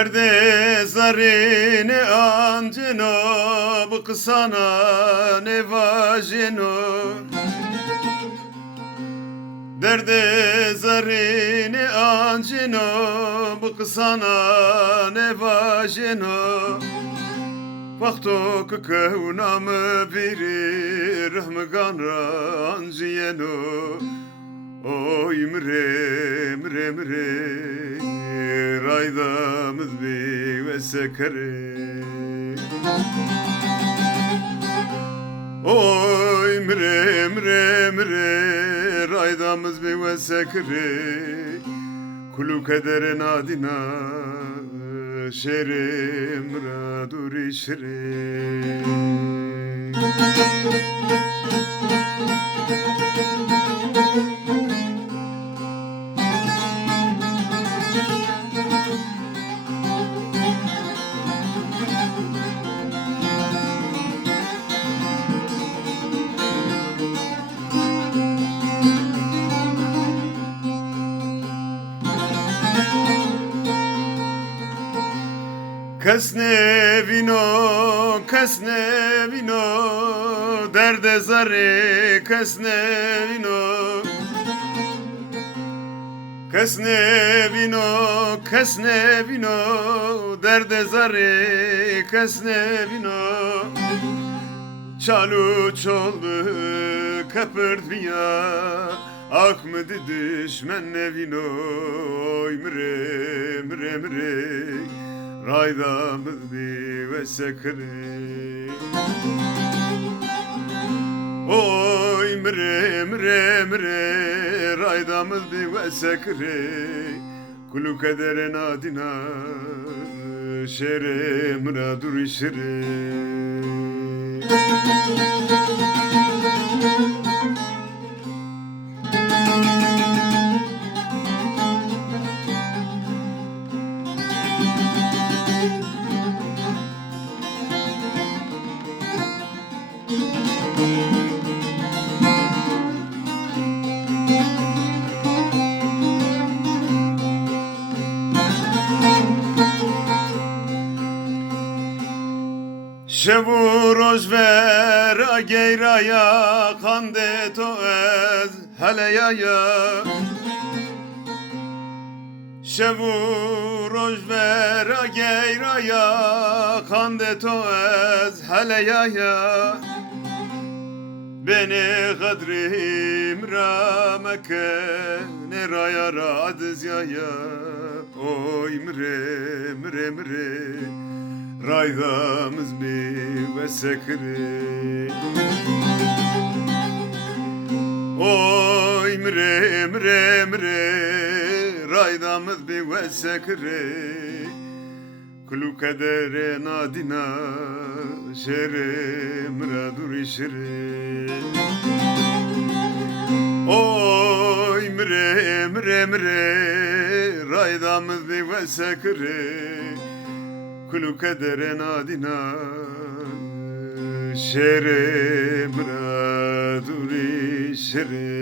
Derde zarine anceno bu kısana ne vajeno. Derde zarine anceno bu kısana ne vajeno. Vakto kıkevnamı biri rahmıganra anciyeno. Oy mre mre mre raydamız bir ve sekere. Oy mre mre mre raydamız bir ve sekere. Kulu kederin adina şerim raduri şere. Kesne vino, derde zare kesne vino. Kesne vino, derde zare kesne vino. Çalu çoldu kapırt biya, akmedi düşmen ne vino. Oy mre mre mre raydamız bir ve sekre. Oy mre mre mre raydamız bir ve sekre. Kulu kederin adina şere mradur şere. Şevu rojver ageyraya kande to ez heleyaya. Şevu rojver ageyraya kande to ez heleyaya. Beni kadrim rameke ne raya radız yaya. Oy mre mre mre raydamız bir ve sekre. Oy mre mre mre raydamız bir ve sekre. Kulu kadere nadina şere mradur şere. Oy mre mre mre raydamız bir ve sekre. Kulu kadere nadina şere mradur şere.